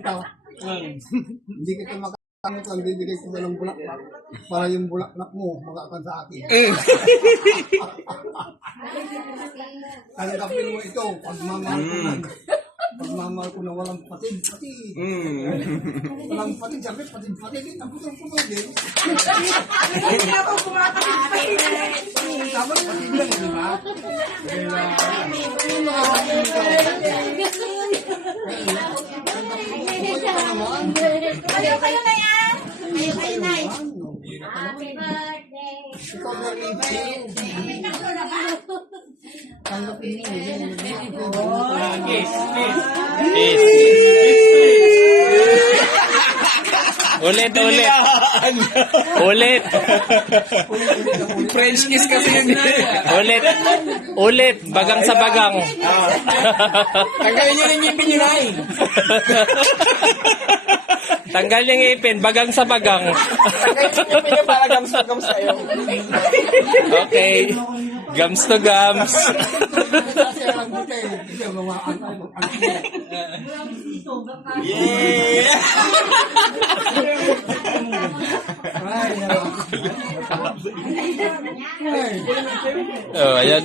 ikaw. Hindi kita makakamit lang, bibigay ko ng bulaklak para yung bulaklak mo makakan sa akin. Tanggapin mo ito, pagmamahal ko lang. Pagmamahal ko na walang patid. Walang patid, sabi patid. Ang putol-putol din. Hindi ako kumakapit. Dapat patid lang, di ba? Kayo na yan. Kayo na yan. Happy birthday. Ikaw na rin. Tanggapin mo. Kiss. Ulit. French kiss kasi yun. Ulit. Bagang sa bagang. Tanggalin nyo rin yung pinyunay. Tanggal yung ipin. Bagang sa bagang. Tanggalin yung pinyunay para gams sa'yo. Okay. Gums to gums. Kasi alam ko kayo. Kasi mga Yeah! Ay, Oh, ayan.